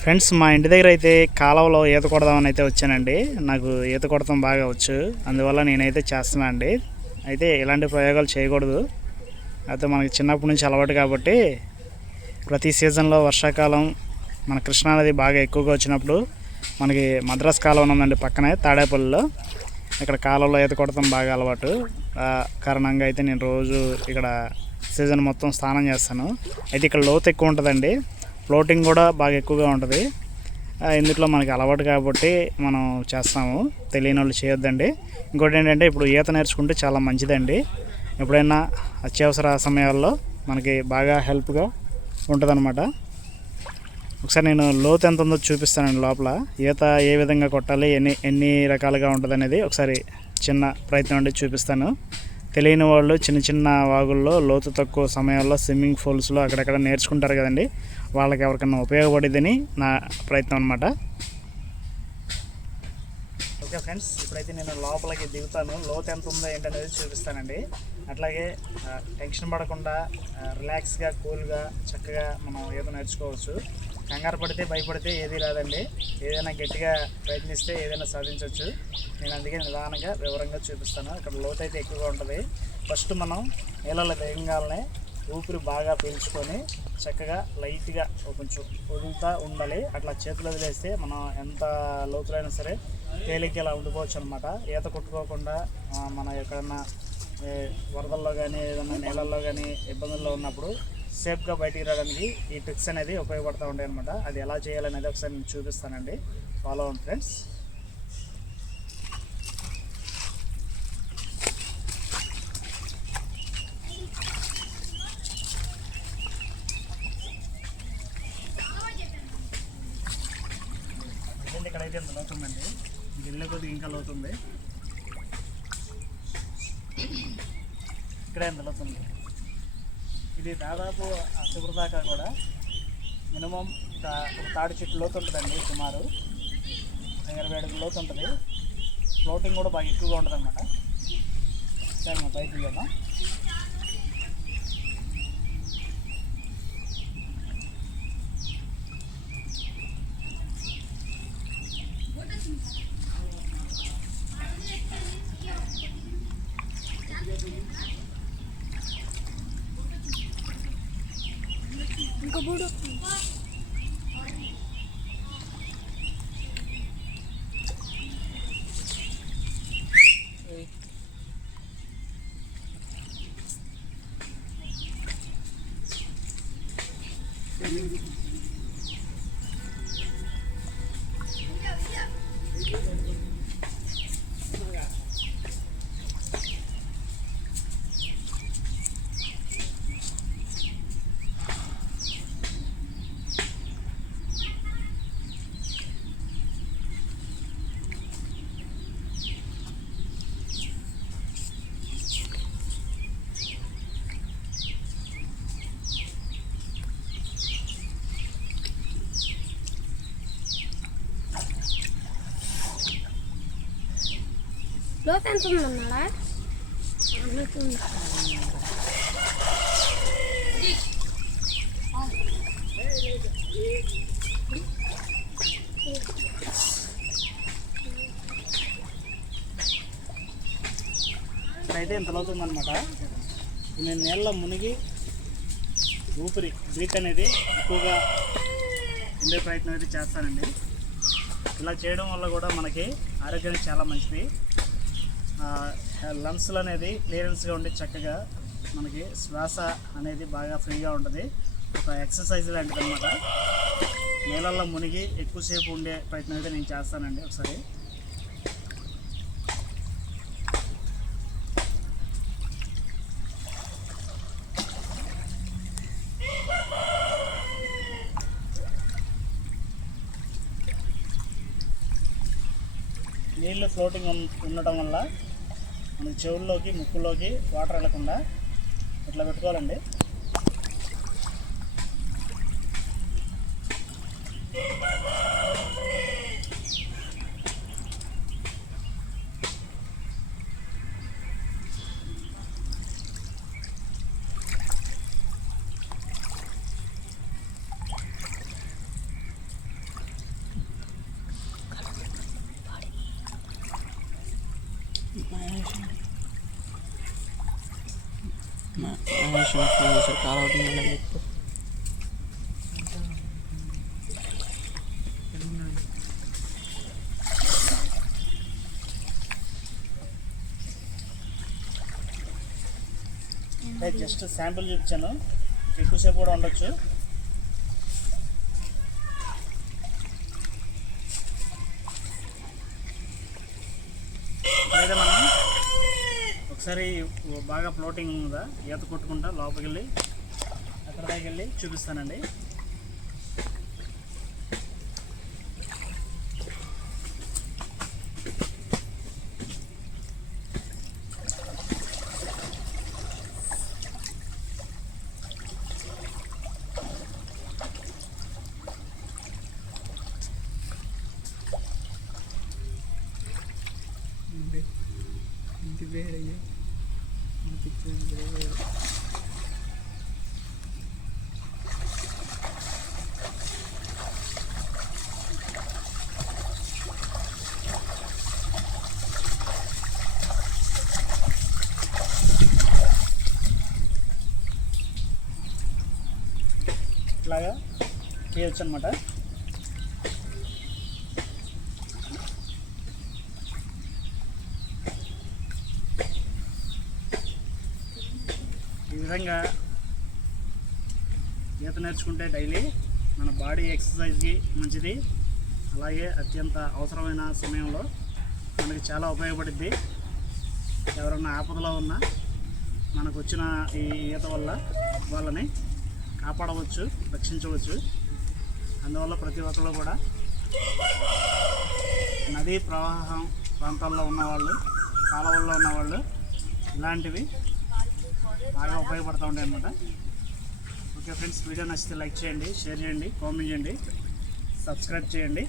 Friends మా ఇంటి దగ్గర అయితే కాలువలో ఈత కొడదామని అయితే వచ్చానండి. నాకు ఈత కొడతాం బాగా వచ్చు. అందువల్ల నేనైతే చేస్తున్నా అండి. అయితే ఇలాంటి ప్రయోగాలు చేయకూడదు. అయితే మనకి చిన్నప్పటి నుంచి అలవాటు కాబట్టి ప్రతి సీజన్లో వర్షాకాలం మన కృష్ణానది బాగా ఎక్కువగా వచ్చినప్పుడు మనకి మద్రాస్ కాలువ ఉందండి పక్కనే తాడేపల్లిలో. ఇక్కడ కాలంలో ఈత కొడతాం బాగా అలవాటు. ఆ కారణంగా అయితే నేను రోజు ఇక్కడ సీజన్ మొత్తం స్నానం చేస్తాను. అయితే ఇక్కడ లోతు ఎక్కువ ఉంటుందండి. ఫ్లోటింగ్ కూడా బాగా ఎక్కువగా ఉంటుంది. ఇందులో మనకి అలవాటు కాబట్టి మనం చేస్తాము. తెలియని వాళ్ళు చేయొద్దండి. ఇంకోటి ఏంటంటే ఇప్పుడు ఈత నేర్చుకుంటే చాలా మంచిదండి. ఎప్పుడైనా అత్యవసర సమయాల్లో మనకి బాగా హెల్ప్గా ఉంటుందన్నమాట. ఒకసారి నేను లోతు ఎంత ఉందో చూపిస్తానండి లోపల. ఈత ఏ విధంగా కొట్టాలి ఎన్ని ఎన్ని రకాలుగా ఉంటుంది అనేది ఒకసారి చిన్న ప్రయత్నం అండి చూపిస్తాను. తెలియని వాళ్ళు చిన్న చిన్న వాగుల్లో లోతు తక్కువ సమయాల్లో స్విమ్మింగ్ పూల్స్లో అక్కడక్కడ నేర్చుకుంటారు కదండి. వాళ్ళకి ఎవరికైనా ఉపయోగపడేదని నా ప్రయత్నం అనమాట ఓకే ఫ్రెండ్స్ ఇప్పుడైతే నేను లోపలికి దిగుతాను. లోతు ఎంత ఉందో ఏంటనేది చూపిస్తానండి. అట్లాగే టెన్షన్ పడకుండా రిలాక్స్గా కూల్గా చక్కగా మనం ఏదో నేర్చుకోవచ్చు. కంగారు పడితే భయపడితే ఏది రాదండి. ఏదైనా గట్టిగా ప్రయత్నిస్తే ఏదైనా సాధించవచ్చు నేను అందుకే నిదానంగా వివరంగా చూపిస్తాను. ఇక్కడ లోతు అయితే ఎక్కువగా ఉంటుంది. ఫస్ట్ మనం నీళ్ళలో దిగంగానే ఊపిరి బాగా పీల్చుకొని చక్కగా లైట్గా కొంచెం వదులుతూ ఉండాలి. అట్లా చేతులు వదిలేస్తే మనం ఎంత లోతులైనా సరే తేలిక ఇలా ఉండిపోవచ్చు అనమాట ఈత కొట్టుకోకుండా మన మనం ఎక్కడన్నా వరదల్లో కానీ ఏదైనా నీళ్ళల్లో కానీ ఇబ్బందుల్లో ఉన్నప్పుడు సేఫ్గా బయటికి రావడానికి ఈ ట్రిక్స్ అనేది ఉపయోగపడుతూ ఉంటాయి అనమాట అది ఎలా చేయాలనేది ఒకసారి నేను చూపిస్తానండి. ఫాలో అవ్వండి ఫ్రెండ్స్ ఇక్కడైతే ఎంత లోతుందండి? గిన్నె కొద్దిగా ఇంకా లోతుంది. ఇక్కడ ఎంత లోతుంది? ఇది దాదాపు ఆ చివరి దాకా కూడా. మినిమం తాడి చెట్టు లోతు ఉంటుందండి సుమారు. ఇరవై అడుగుల లోతు ఉంటుంది. ఫ్లోటింగ్ కూడా బాగా ఎక్కువగా ఉంటుంది అనమాట సరే మా పైకి వెళ్దాం. ఇంకా బూడు లోతు ఎంత ఉందన్నాడా అయితే ఎంత ఇక్కడైతే లోతుందనమాట నేను నీళ్ళ మునిగి ఊపిరి బ్రీక్ అనేది ఎక్కువగా ఉండే ప్రయత్నం అయితే చేస్తానండి. ఇలా చేయడం వల్ల కూడా మనకి ఆరోగ్యానికి చాలా మంచిది. లంగ్స్లు అనేది క్లియరెన్స్గా ఉండి చక్కగా మనకి శ్వాస అనేది బాగా ఫ్రీగా ఉంటుంది. ఒక ఎక్సర్సైజ్ లాంటిది అనమాట నీళ్ళల్లో మునిగి ఎక్కువసేపు ఉండే ప్రయత్నం అయితే నేను చేస్తానండి ఒకసారి. నీళ్ళు ఫ్లోటింగ్ ఉండటం వల్ల మన చెవుల్లోకి ముక్కులోకి వాటర్ వెళ్ళకుండా ఇట్లా పెట్టుకోవాలండి. జస్ట్ శాంపుల్ చూపించాను ఎక్కువసేపు కూడా ఉండొచ్చు ఒకసారి బాగా ఫ్లోటింగ్ ఉందా? ఈత కొట్టుకుంటా లోపలికి వెళ్ళి అక్కడ దాకా వెళ్ళి చూపిస్తానండి ఇంటి వేరయ్యా మన పిక్చర్ వేరే ఇట్లాగా చేయొచ్చు అనమాట ఈ విధంగా ఈత నేర్చుకుంటే డైలీ మన బాడీ ఎక్సర్సైజ్కి మంచిది. అలాగే అత్యంత అవసరమైన సమయంలో మనకి చాలా ఉపయోగపడుద్ది. ఎవరన్నా ఆపదలో ఉన్నా మనకు వచ్చిన ఈ ఈత వల్ల వాళ్ళని కాపాడవచ్చు రక్షించవచ్చు. అందువల్ల ప్రతి ఒక్కరు కూడా నదీ ప్రవాహం ప్రాంతాల్లో ఉన్నవాళ్ళు కాలువల్లో ఉన్నవాళ్ళు ఇలాంటివి బాగా ఉపయోగపడుతూ ఉంటాయి అన్నమాట ఓకే ఫ్రెండ్స్ వీడియో నచ్చితే లైక్ చేయండి షేర్ చేయండి కామెంట్ చేయండి సబ్స్క్రైబ్ చేయండి.